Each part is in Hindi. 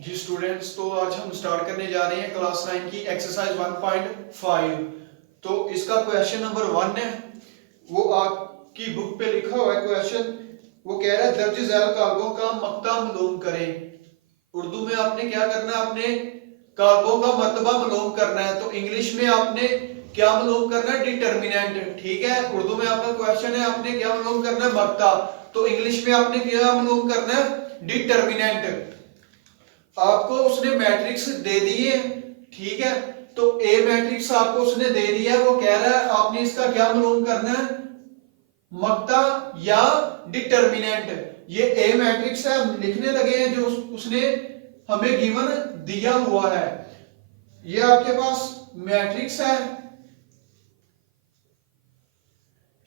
जी स्टूडेंट्स, तो आज हम स्टार्ट करने जा रहे हैं क्लास 9 की एक्सरसाइज 1.5। तो इसका क्वेश्चन नंबर 1 है, वो आपकी बुक पे लिखा हुआ है क्वेश्चन। वो कह रहा है दर्ज झैल कालकों का मक्ता मालूम करें। उर्दू में आपने क्या करना है, आपने कालकों का मर्तबा मालूम करना है। तो इंग्लिश में आपने क्या मालूम करना है, डिटर्मिनेंट। ठीक है, उर्दू में आपका क्वेश्चन है आपने क्या मालूम करना है, मक्ता। तो इंग्लिश में आपने क्या मालूम करना है, डिटर्मिनेंट। आपको उसने मैट्रिक्स दे दी है, ठीक है। तो ए मैट्रिक्स आपको उसने दे दिया है, वो कह रहा है आपने इसका क्या मालूम करना है, मक्ता या डिटर्मिनेंट। ये ए मैट्रिक्स है, हम लिखने लगे हैं जो उसने हमें गिवन दिया हुआ है। ये आपके पास मैट्रिक्स है,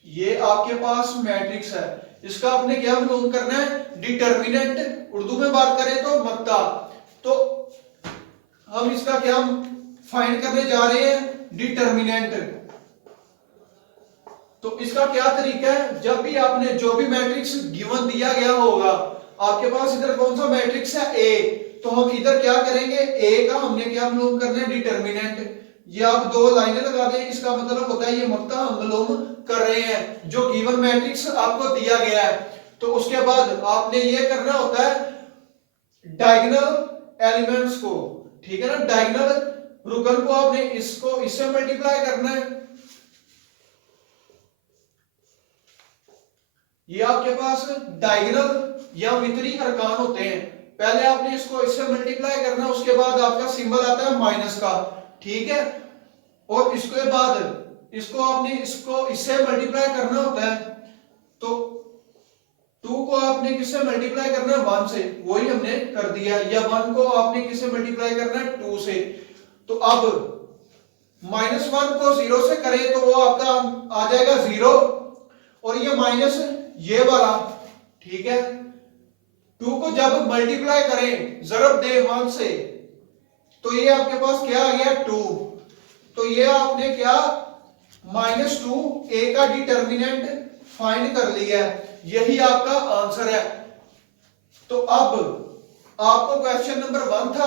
ये आपके पास मैट्रिक्स है। इसका आपने क्या मालूम करना है, डिटर्मिनेंट। उर्दू में बात करें तो मक्ता। तो हम इसका क्या फाइंड करने जा रहे हैं, डिटर्मिनेंट। तो इसका क्या तरीका है, जब भी आपने जो भी मैट्रिक्स गिवन दिया गया होगा, आपके पास इधर कौन सा मैट्रिक्स है, ए। तो हम इधर क्या करेंगे, ए का हमने क्या मालूम करना है, डिटर्मिनेंट। ये आप दो लाइनें लगा दें, इसका मतलब होता है ये मक्ता हम मालूम कर रहे हैं जो गिवन मैट्रिक्स आपको दिया गया है। तो उसके बाद आपने ये करना होता है डायगोनल एलिमेंट्स को, ठीक है ना। डायगोनल रुकन को आपने इसको इससे मल्टीप्लाई करना है। ये आपके पास डायगोनल या वितरी अरकान होते हैं। पहले आपने इसको इससे मल्टीप्लाई करना है, उसके बाद आपका सिंबल आता है माइनस का, ठीक है। और इसके बाद इसको आपने इसको इससे मल्टीप्लाई करना होता है। तो 2 को आपने किससे मल्टीप्लाई करना है, 1 से, वही हमने कर दिया। या 1 को आपने किससे मल्टीप्लाई करना है, 2 से। तो अब -1 को 0 से करें तो वो आपका आ जाएगा 0, और ये माइनस ये वाला, ठीक है। 2 को जब मल्टीप्लाई करें, जरब दे 1 से, तो ये आपके पास क्या आ गया, 2। तो ये आपने क्या -2 ए का डिटर्मिनेंट फाइंड कर लिया है। यही आपका आंसर है। तो अब आपको क्वेश्चन नंबर 1 था,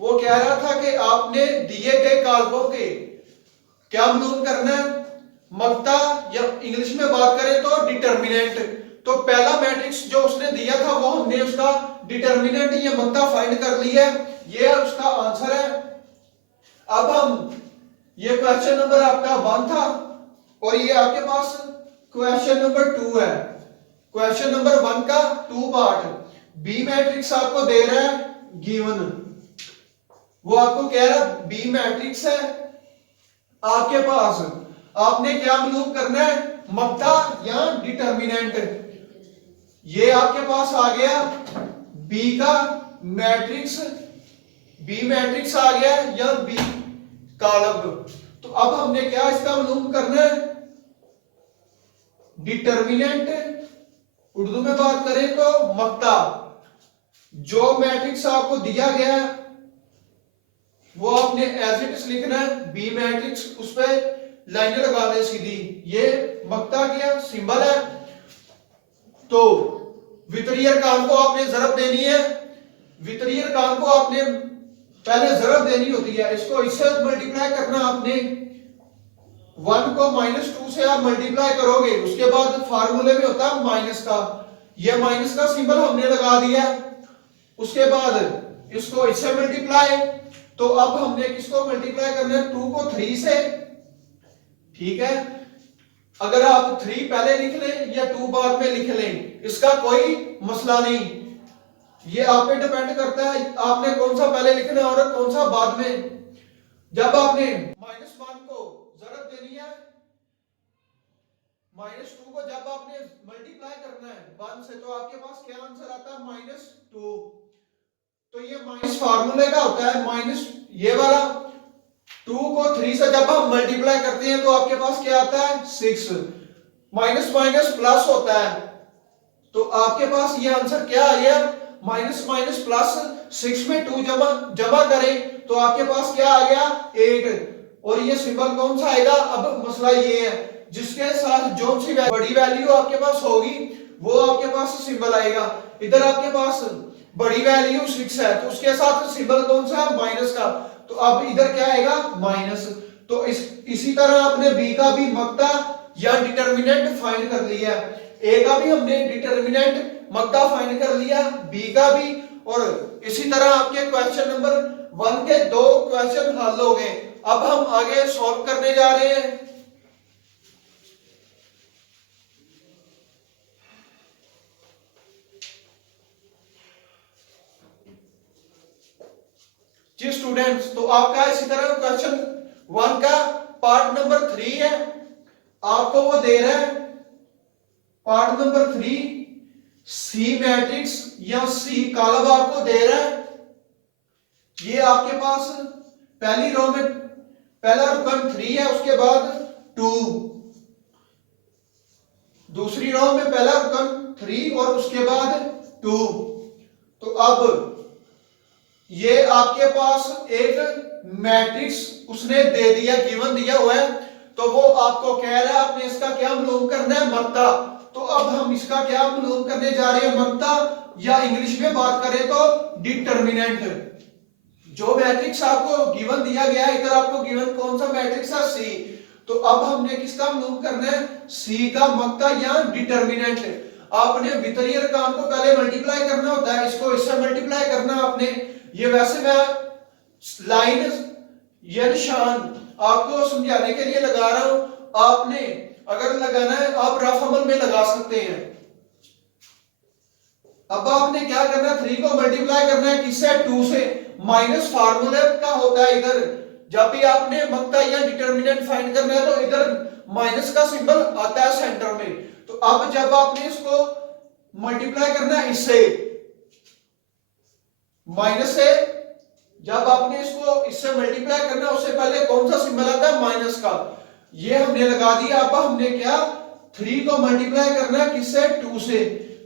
वो कह रहा था कि आपने दिए गए काल्पों के क्या मालूम करना है, मक्ता, या इंग्लिश में बात करें तो डिटर्मिनेंट। तो पहला मैट्रिक्स जो उसने दिया था वो हमने उसका डिटर्मिनेंट या मक्ता फाइंड कर लिया है, ये उसका आंसर है। अब हम ये क्वेश्चन नंबर आपका 1 था, और ये आपके पास क्वेश्चन नंबर 2 है। क्वेश्चन नंबर 1 का 2 पार्ट। बी मैट्रिक्स आपको दे रहा है गिवन, वो आपको कह रहा है बी मैट्रिक्स है आपके पास, आपने क्या मालूम करना है, मक्ता या डिटर्मिनेंट। ये आपके पास आ गया बी का मैट्रिक्स, बी मैट्रिक्स आ गया या बी कॉलम। तो अब हमने क्या इसका मालूम करना है, डिटर्मिनेंट। उर्दू में बात करें तो मक्ता। जो मैट्रिक्स आपको दिया गया है वो आपने एज इट इज लिखना है, बी मैट्रिक्स, उस पर लाइनें लगा दे सीधी। ये मक्ता क्या सिंबल है। तो वितरीय अरकान को आपने जरब देनी है, वितरीय अरकान को आपने पहले जरब देनी होती है, इसको इससे मल्टीप्लाई करना आपने। 1 को -2 से आप मल्टीप्लाई करोगे, उसके बाद फार्मूले में होता है माइनस का, ये माइनस का सिंबल हमने लगा दिया। उसके बाद इसको इससे मल्टीप्लाई, तो अब हमने किसको मल्टीप्लाई करना है, 2 को 3 से, ठीक है। अगर आप 3 पहले लिख लें या 2 बाद में लिख लें, इसका कोई मसला नहीं, ये आप पे डिपेंड करता है आपने कौन सा पहले लिखना है और कौन सा बाद में। जब आपने -1 को जरब देनी है, -2 को जब आपने मल्टीप्लाई करना है 1 से, तो आपके पास क्या आंसर आता है, -2। तो ये माइनस फार्मूले का होता है, माइनस ये वाला। 2 को 3 से जब हम मल्टीप्लाई करते हैं तो आपके पास क्या आता है, 6। माइनस माइनस प्लस होता है, तो आपके पास ये आंसर क्या आ गया, माइनस माइनस प्लस। 6 में 2 जमा करें तो आपके पास क्या आ गया, 8। और ये सिंबल कौन सा आएगा, अब मसला ये है जिसके साथ जो सी बड़ी वैल्यू आपके पास होगी वो आपके पास सिंबल आएगा। इधर आपके पास बड़ी वैल्यू 6 है, तो उसके साथ सिंबल कौन सा है, माइनस का। तो अब इधर क्या आएगा, माइनस। तो इसी तरह आपने बी का भी मक्ता या डिटर्मिनेंट फाइंड कर लिया, ए का भी हमने डिटर्मिनेंट मक्ता फाइंड कर लिया, बी का भी। और इसी तरह आपके क्वेश्चन नंबर 1 के 2 क्वेश्चन हल हो गए। अब हम आगे सॉल्व करने जा रहे हैं। जी स्टूडेंट्स, तो आपका इसी तरह क्वेश्चन 1 का पार्ट नंबर 3 है, आपको वो दे रहा है पार्ट नंबर 3 सी मैट्रिक्स या सी कॉलम आपको दे रहा है। ये आपके पास पहली रो में पहला रुकन 3 है, उसके बाद 2, दूसरी रो में पहला रुकन 3 और उसके बाद 2। तो अब ये आपके पास एक मैट्रिक्स उसने दे दिया, गिवन दिया हुआ है, तो वो आपको कह रहा है आपने इसका क्या मालूम करना है, मक्ता। तो अब हम इसका क्या मालूम करने जा रहे हैं, मक्ता, या इंग्लिश में बात करें तो डिटर्मिनेंट। जो मैट्रिक्स आपको गिवन दिया गया है, इधर आपको गिवन कौन सा मैट्रिक्स है, सी। तो अब हमने किसका मालूम करना है, सी का मक्ता या डिटर्मिनेंट। आपने वितरीय काम को पहले मल्टीप्लाई करना होता है, इसको इससे मल्टीप्लाई करना आपने। ये वैसे मैं लाइन या निशान आपको समझाने के लिए लगा रहा हूं, आपने अगर लगाना है आप रफ अमल में लगा सकते हैं। अब आपने क्या करना है, 3 को मल्टीप्लाई करना है किससे, 2 से। माइनस फार्मूले का होता है इधर, जब भी आपने मक्ता या डिटर्मिनेंट फाइंड करना है तो इधर माइनस का सिंबल आता है सेंटर में। तो अब जब आपने इसको मल्टीप्लाई करना है इससे, माइनस से जब आपने इसको इससे मल्टीप्लाई करना है, उससे पहले कौन सा सिंबल आता है, माइनस का। ये हमने लगा दिया। अब हमने क्या, 3 को मल्टीप्लाई करना है किससे, 2 से।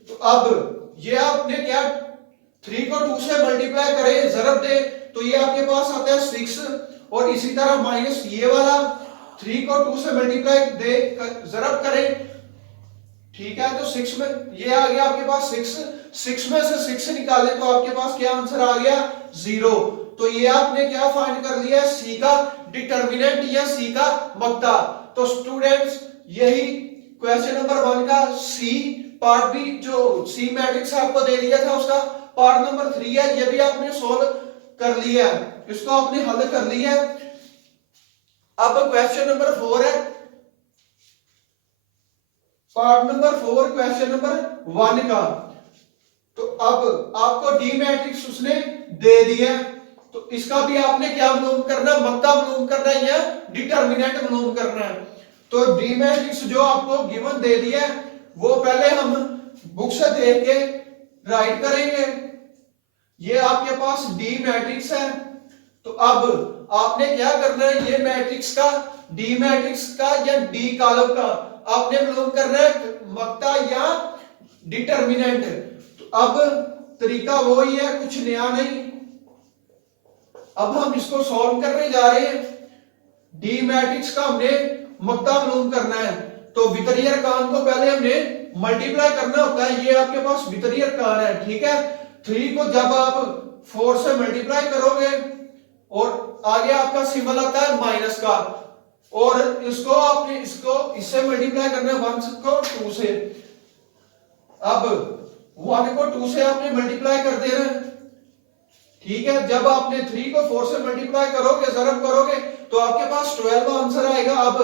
तो अब ये आपने क्या, 3 को 2 से मल्टीप्लाई करें, जरब दे, तो ये आपके पास आता है 6। और इसी तरह माइनस ये वाला 3 को 2 से मल्टीप्लाई दे जरब करें, ठीक है, तो 6 में ये आ गया आपके पास 6 में से 6 निकालें तो आपके पास क्या आंसर आ गया, 0। तो ये आपने क्या फाइंड कर लिया, सी का डिटर्मिनेंट या सी का मक्ता। तो स्टूडेंट्स, यही क्वेश्चन नंबर 1 का सी पार्ट बी, जो सी मैट्रिक्स आपको दे दिया था उसका पार्ट नंबर 3 है, ये भी आपने सोल्व कर लिया है, इसको आपने हल कर लिया है। अब क्वेश्चन नंबर 4 है, पार्ट नंबर 4 क्वेश्चन नंबर 1 का। तो अब आपको डी मैट्रिक्स उसने दे दिया, तो इसका भी आपने क्या मालूम करना, मक्ता मालूम करना है या डिटर्मिनेंट मालूम करना है। तो डी मैट्रिक्स जो आपको गिवन दे दिया है, वो पहले हम बुक से देख के राइट करेंगे। ये आपके पास डी मैट्रिक्स है। तो अब आपने क्या करना है, ये मैट्रिक्स का, डी मैट्रिक्स का या डी कॉलम का आपने मालूम करना है मक्ता या डिटर्मिनेंट। तो अब तरीका वही है, कुछ नया नहीं। अब हम इसको सॉल्व करने जा रहे हैं। डी मैट्रिक्स का हमने मक्ता मालूम करना है, तो वितरीय अर्कान को पहले हमने मल्टीप्लाई करना होता है। ये आपके पास वितरीय अर्कान है, ठीक है। 3 को जब आप 4 से मल्टीप्लाई करोगे और आगे आपका सिंबल आता है माइनस का, और इसको आपने इसको इससे मल्टीप्लाई करना है 1 को 2 से। अब 1 को 2 से आपने मल्टीप्लाई कर देना है, ठीक है। जब आपने 3 को 4 से मल्टीप्लाई करोगे, जरब करोगे, तो आपके पास 12 आंसर आएगा। अब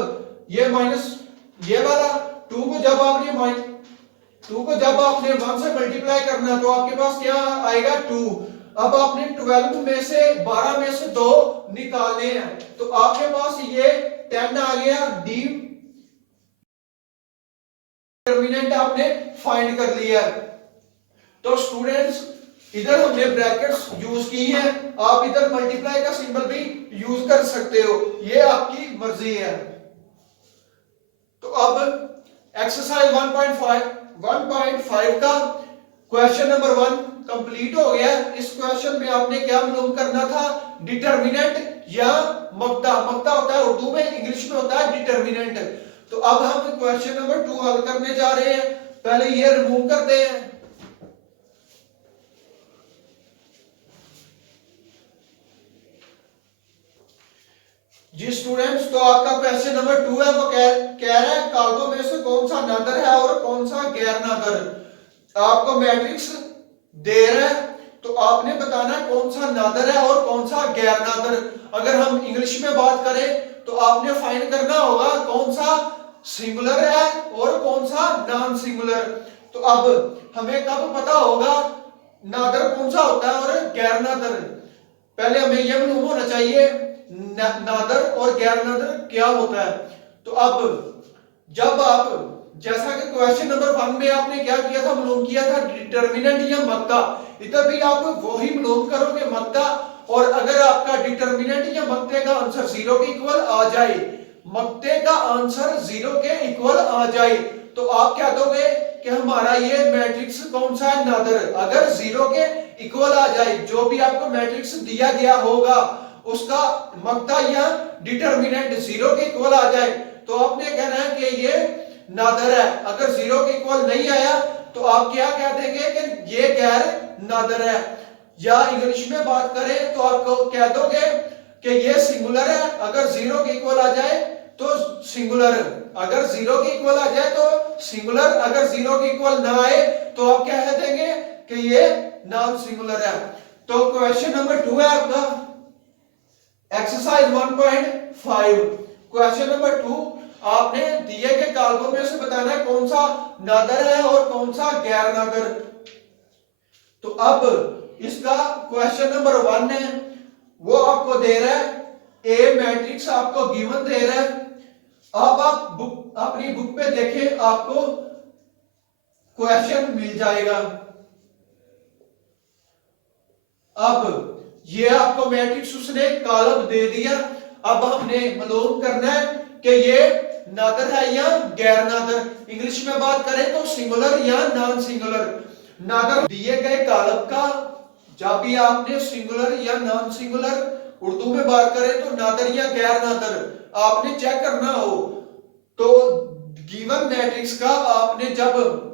ये माइनस ये वाला 2 को जब आपने 1 से मल्टीप्लाई करना है, तो आपके पास क्या आएगा, 2। अब आपने 12 में से 12 में से 2 निकालने हैं, तो आपके पास ये 10 आ गया। डी डिटर्मिनेंट आपने फाइंड कर लिया है। तो स्टूडेंट्स, इधर हमने ब्रैकेट्स यूज की है, आप इधर मल्टीप्लाई का सिंबल भी यूज कर सकते हो, ये आपकी मर्जी है। तो अब एक्सरसाइज 1.5 का क्वेश्चन नंबर 1 कंप्लीट हो गया। इस क्वेश्चन में आपने क्या मालूम करना था, डिटर्मिनेंट या मक्ता। मक्ता होता है उर्दू में, इंग्लिश में होता है डिटर्मिनेंट। तो अब हम क्वेश्चन नंबर 2 हल करने जा रहे हैं। पहले ये रिमूव करते हैं। जी स्टूडेंट्स, तो आपका क्वेश्चन नंबर 2 है, वो कह रहा है काल्कों में से कौन सा नादर है और कौन सा गैर नादर। आपको मैट्रिक्स दे रहा है तो आपने बताना है कौन सा नादर है और कौन सा गैर नादर। अगर हम इंग्लिश में बात करें तो आपने फाइंड करना होगा कौन सा सिंगुलर है और कौन सा नॉन सिंगुलर। तो अब हमें कब पता होगा नादर कौन सा होता है और गैर नादर? पहले हमें यह मालूम होना चाहिए नादर और गैर नादर क्या होता है। तो अब जब आप, जैसा कि क्वेश्चन नंबर 1 में आपने क्या किया था, मालूम किया था डिटर्मिनेंट या मक्ता। इधर भी आप वही मालूम करोगे मक्ता, और अगर आपका डिटर्मिनेंट या मक्ते का आंसर 0 के इक्वल आ जाए, मक्ते का आंसर 0 के इक्वल आ जाए, तो आप क्या दोगे कि हमारा ये मैट्रिक्स कौन सा है, नादर। अगर 0 के इक्वल आ जाए, जो भी आपको मैट्रिक्स दिया गया होगा उसका मक्ता या डिटर्मिनेंट 0 के इक्वल आ जाए, तो आपने कहना है कि ये नादर है। अगर 0 के इक्वल नहीं आया तो आप क्या कह देंगे कि ये गैर नादर है। या इंग्लिश में बात करें तो आप कह दोगे कि ये सिंगुलर है। अगर 0 के इक्वल आ जाए तो सिंगुलर, अगर 0 के इक्वल आ जाए तो सिंगुलर, अगर 0 के इक्वल ना आए तो आप क्या कह देंगे कि ये नॉन सिंगुलर है। तो क्वेश्चन नंबर 2 है आपका एक्सरसाइज 1.5। क्वेश्चन नंबर 2, आपने दिए गए काल्कों में से बताना है कौन सा नादर है और कौन सा गैर नादर। तो अब इसका क्वेश्चन नंबर 1 है, वो आपको दे रहा है ए मैट्रिक्स आपको गिवन दे रहा है। अब आप अपनी बुक पे देखें, आपको क्वेश्चन मिल जाएगा। अब ये आपको मैट्रिक्स उसने कॉलम दे दिया। अब हमने मालूम करना है कि ये नादर है या गैर नादर। इंग्लिश में बात करें तो सिंगुलर या नॉन सिंगुलर। नादर दिए गए कॉलम का, जब भी आपने सिंगुलर या नॉन सिंगुलर उर्दू में बात करें तो नादर या गैर नादर आपने चेक करना हो, तो गिवन मैट्रिक्स का आपने जब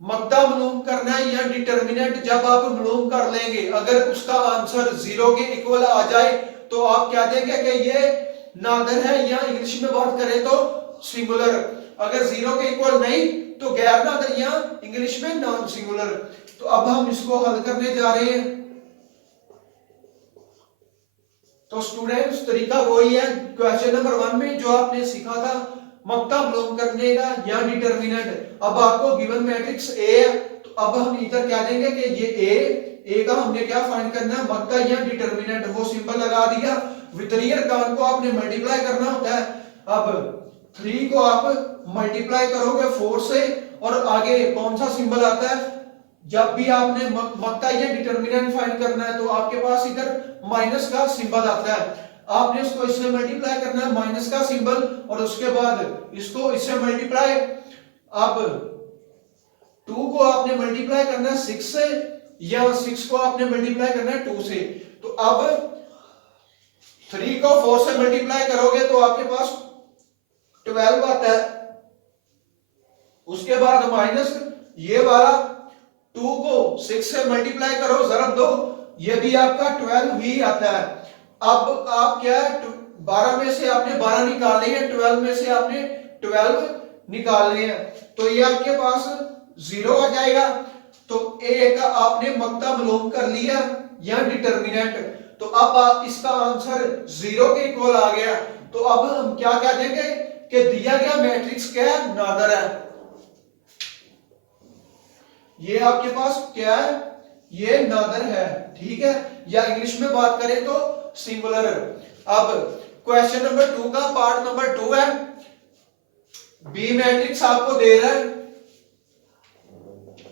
मक्ता मालूम करना है या डिटर्मिनेंट जब आप मालूम कर लेंगे, अगर उसका आंसर 0 के इक्वल आ जाए तो आप क्या देंगे कि ये नादर है, या इंग्लिश में बात करें तो सिंगुलर। अगर 0 के इक्वल नहीं तो गैर नादर, या इंग्लिश में नॉन सिंगुलर। तो अब हम इसको हल करने जा रहे हैं। तो स्टूडेंट्स, तरीका वही है क्वेश्चन नंबर 1 में जो आपने सीखा था मक्ता मालूम करने का या डिटर्मिनेंट। अब आपको गिवन मैट्रिक्स ए है, तो अब हम इधर क्या देंगे कि ये ए का हमने क्या फाइंड करना है, मक्ता या डिटर्मिनेंट। वो सिंबल लगा दिया। वितरीय अर्कान को आपने मल्टीप्लाई करना होता है। अब 3 को आप मल्टीप्लाई करोगे 4 से, और आगे कौन सा सिंबल आता है, जब भी आपने मक्ता या डिटर्मिनेंट फाइंड करना है तो आपके पास इधर माइनस का सिंबल आता है। आपने उसको इससे मल्टीप्लाई करना है, माइनस का सिंबल, और उसके बाद इसको इससे मल्टीप्लाई। अब 2 को आपने मल्टीप्लाई करना है 6 से, या 6 को आपने मल्टीप्लाई करना है 2 से। तो अब 3 को 4 से मल्टीप्लाई करोगे तो आपके पास 12 आता है। उसके बाद माइनस ये वाला 2 को 6 से मल्टीप्लाई करो, जरब दो, ये भी आपका 12 ही आता है। अब आप क्या है, 12 में से आपने 12 निकालने हैं, 12 में से आपने 12 निकालने हैं, तो ये आपके पास 0 आ जाएगा। तो ए का आपने मक्ता मालूम कर लिया या डिटर्मिनेंट। तो अब इसका आंसर 0 के इक्वल आ गया। तो अब हम क्या कह देंगे कि दिया गया मैट्रिक्स क्या है, नादर है। ये आपके पास क्या है, ये नादर है, ठीक है। या इंग्लिश में बात करें तो सिंगुलर। अब क्वेश्चन नंबर 2 का पार्ट नंबर 2 है। बी मैट्रिक्स आपको दे रहा है,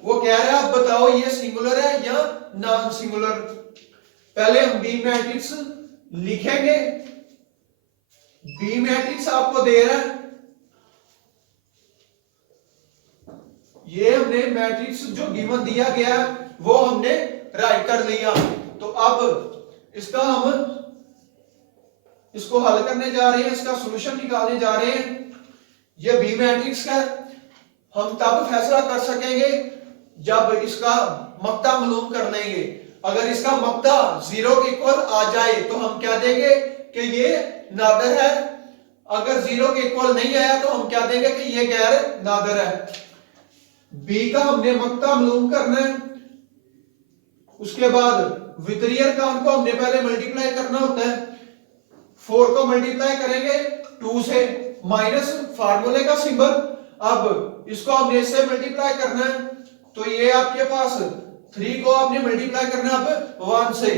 वो कह रहा है आप बताओ ये सिंगुलर है या नॉन सिंगुलर। पहले हम बी मैट्रिक्स लिखेंगे। बी मैट्रिक्स आपको दे रहा है, ये हमने मैट्रिक्स जो गिवन दिया गया वो हमने राइट कर लिया। तो अब इसका हम इसको हल करने जा रहे हैं, इसका सॉल्यूशन निकालने जा रहे हैं। ये बी मैट्रिक्स का हम तब फैसला कर सकेंगे जब इसका मक्ता मालूम कर लेंगे। अगर इसका मक्ता 0 के इक्वल आ जाए तो हम क्या देंगे कि ये नादर है। अगर 0 के इक्वल नहीं आया तो हम क्या देंगे कि ये गैर नादर है। बी का हमने मक्ता मालूम करना है, उसके बाद वितरीय अरकान को हमने पहले मल्टीप्लाई करना होता है। 4 को मल्टीप्लाई करेंगे 2 से, माइनस फार्मूले का सिंबल। अब इसको हमने इससे मल्टीप्लाई करना है, तो ये आपके पास 3 को आपने मल्टीप्लाई करना है अब 1 से।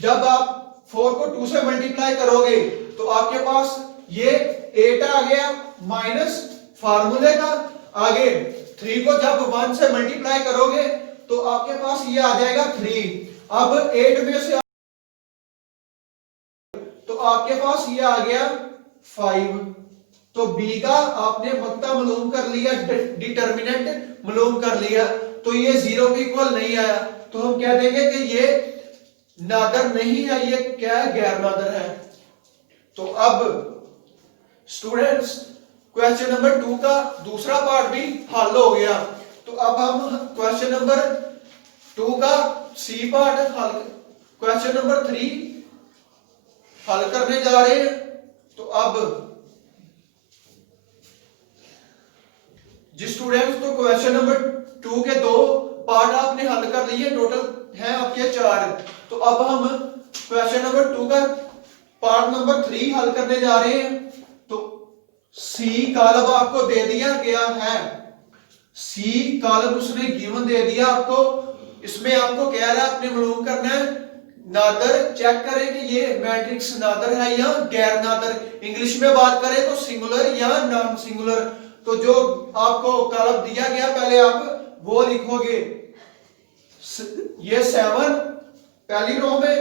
जब आप 4 को 2 से मल्टीप्लाई करोगे तो आपके पास ये 8 आ गया, माइनस फार्मूले का। आगे 3 को जब 1 से मल्टीप्लाई करोगे तो आपके पास ये आ जाएगा 3। अब 8 में से तो आपके पास ये आ गया 5। तो बी का आपने मक्ता मालूम कर लिया, डिटर्मिनेंट मालूम कर लिया। तो ये 0 के इक्वल नहीं आया तो हम क्या देंगे कि ये नादर नहीं है, ये क्या है, गैर नादर है। तो अब स्टूडेंट्स क्वेश्चन नंबर 2 का दूसरा पार्ट भी हल हो गया। तो अब हम क्वेश्चन नंबर 2 का सी पार्ट हल, क्वेश्चन नंबर 3 हल करने जा रहे हैं। तो अब जिस स्टूडेंट्स तो क्वेश्चन नंबर 2 के 2 पार्ट आपने हल कर लिए, टोटल है आपके 4। तो अब हम क्वेश्चन नंबर 2 का पार्ट नंबर 3 हल करने जा रहे हैं। तो सी कॉलम आपको दे दिया गया है, सी कॉलम उसने गिवन दे दिया आपको। इसमें आपको कह रहा है आपने मालूम करना है नादर, चेक करें कि ये मैट्रिक्स नादर है या गैर नादर। इंग्लिश में बात करें तो सिंगुलर या नॉन सिंगुलर। तो जो आपको कॉलम दिया गया पहले आप वो लिखोगे। ये 7 पहली रो में,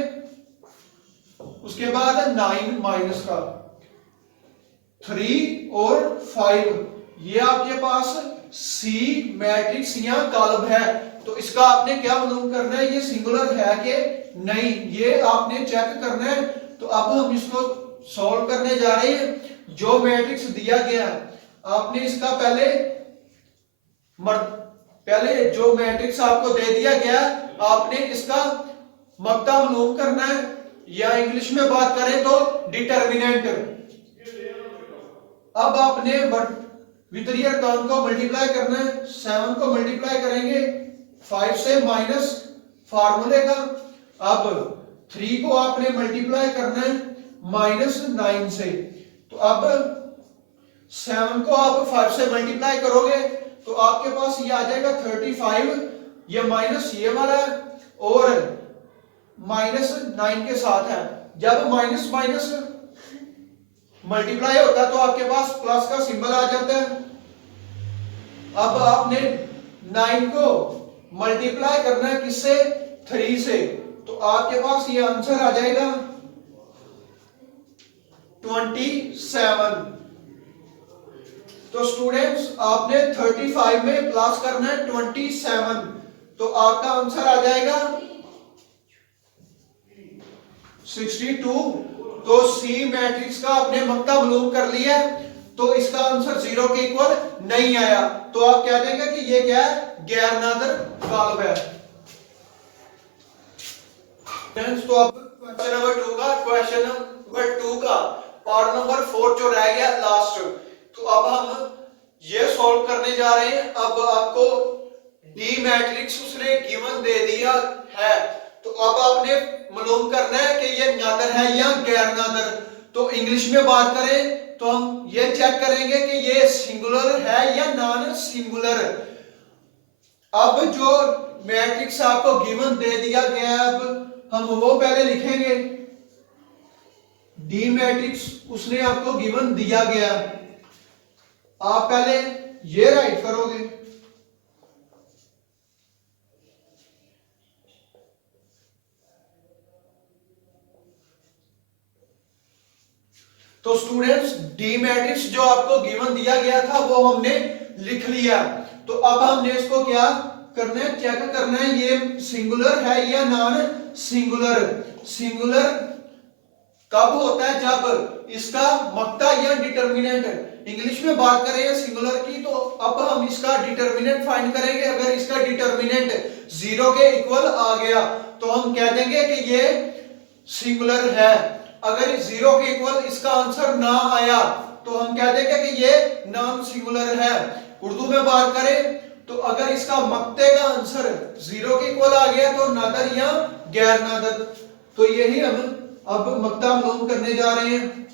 उसके बाद 9 माइनस का 3 और 5। ये आपके पास सी मैट्रिक्स या कॉलम है। तो इसका आपने क्या मालूम करना है, ये सिंगुलर है कि नहीं, ये आपने चेक करना है। तो अब हम इसको सॉल्व करने जा रहे हैं। जो मैट्रिक्स दिया गया आपने इसका पहले जो मैट्रिक्स आपको दे दिया गया आपने इसका मक्ता मालूम करना है, या इंग्लिश में बात करें तो डिटर्मिनेंट। अब आपने वितरीय अरकान को मल्टीप्लाई करना है। 7 को मल्टीप्लाई करेंगे 5 से, माइनस फार्मूले का। अब 3 को आपने मल्टीप्लाई करना है -9 से। तो अब 7 को आप 5 से मल्टीप्लाई करोगे तो आपके पास ये आ जाएगा 35। ये माइनस ये वाला है और -9 के साथ है। जब माइनस माइनस मल्टीप्लाई होता है तो आपके पास प्लस का सिंबल आ जाता है। अब आपने 9 को मल्टीप्लाई करना है किससे, 3 से। तो आपके पास ये आंसर आ जाएगा 27। तो स्टूडेंट्स आपने 35 में प्लस करना है 27, तो आपका आंसर आ जाएगा 62। तो सी मैट्रिक्स का आपने मक्ता मालूम कर लिया, तो इसका आंसर 0 के इक्वल नहीं आया। तो आप क्या देंगे कि ये क्या है, गैर नादर कॉलम है। तो अब क्वेश्चन नंबर 2 का पार्ट नंबर 4 जो रह गया लास्ट, तो अब हम ये सॉल्व करने जा रहे हैं। अब आपको डी मैट्रिक्स उसने गिवन दे दिया है, तो अब आपने मालूम करना है कि ये नादर है या गैर नादर। तो इंग्लिश में बात करें तो हम ये चेक करेंगे कि ये सिंगुलर है या नॉन सिंगुलर। अब जो मैट्रिक्स आपको गिवन दे दिया गया है, अब हम वो पहले लिखेंगे। डी मैट्रिक्स उसने आपको गिवन दिया गया, आप पहले ये राइट करोगे। तो स्टूडेंट्स डी मैट्रिक्स जो आपको गिवन दिया गया था वो हमने लिख लिया। तो अब हमने इसको क्या करना है, चेक करना है ये सिंगुलर है या नॉन सिंगुलर। सिंगुलर कब होता है, जब इसका मक्ता या डिटर्मिनेंट, इंग्लिश में बात करें सिंगुलर की, तो अब हम इसका डिटर्मिनेंट फाइंड करेंगे। अगर इसका डिटर्मिनेंट 0 के इक्वल आ गया तो हम कह देंगे कि ये सिंगुलर है। अगर 0 के इक्वल इसका आंसर ना आया तो हम कह देंगे कि ये नॉन सिंगुलर है। उर्दू में बात करें तो अगर इसका मक्ते का आंसर 0 के इक्वल आ गया तो नादर या गैर नादर। तो यही हम अब मक्ता मालूम करने जा रहे हैं।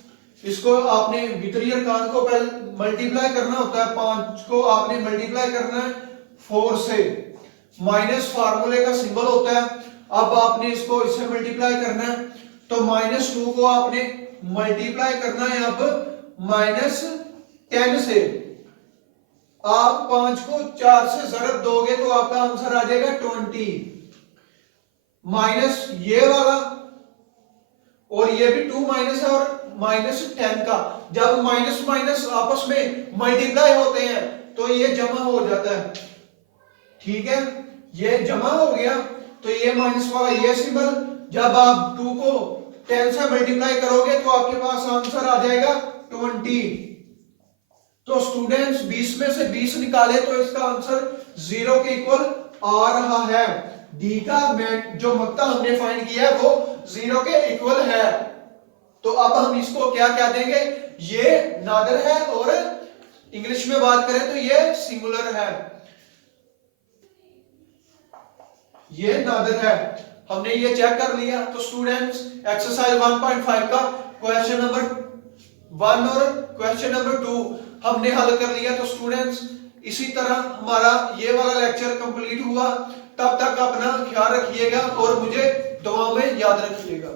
इसको आपने वितरी अरकान को पहले मल्टीप्लाई करना होता है, 5 को आपने मल्टीप्लाई करना है 4 से, माइनस फार्मूले का सिंबल होता है। अब आपने इसको इससे मल्टीप्लाई करना है तो -2 को आपने मल्टीप्लाई करना है अब -10 से। आप 5 को 4 से जरब दोगे तो आपका आंसर आ जाएगा 20, माइनस ये वाला और ये भी 2 माइनस है और -10 का। जब माइनस माइनस आपस में मल्टीप्लाई होते हैं तो ये जमा हो जाता है, ठीक है। ये जमा हो गया तो ये माइनस वाला ये सिंबल, जब आप 2 को 10 से मल्टीप्लाई करोगे तो आपके पास आंसर आ जाएगा 20। तो स्टूडेंट्स 20 में से 20 निकाले तो इसका आंसर 0 के इक्वल आ रहा है। डी का जो मक्ता हमने फाइंड किया है वो 0 के इक्वल है। तो अब हम इसको क्या कह देंगे, ये नादर है और इंग्लिश में बात करें तो ये सिंगुलर है, ये नादर है। हमने ये चेक कर लिया। तो स्टूडेंट्स एक्सरसाइज 1.5 का क्वेश्चन नंबर 1 और क्वेश्चन नंबर 2 हमने हल कर लिया। तो स्टूडेंट्स इसी तरह हमारा ये वाला लेक्चर कंप्लीट हुआ। तब तक अपना ख्याल रखिएगा और मुझे दुआ में याद रखिएगा।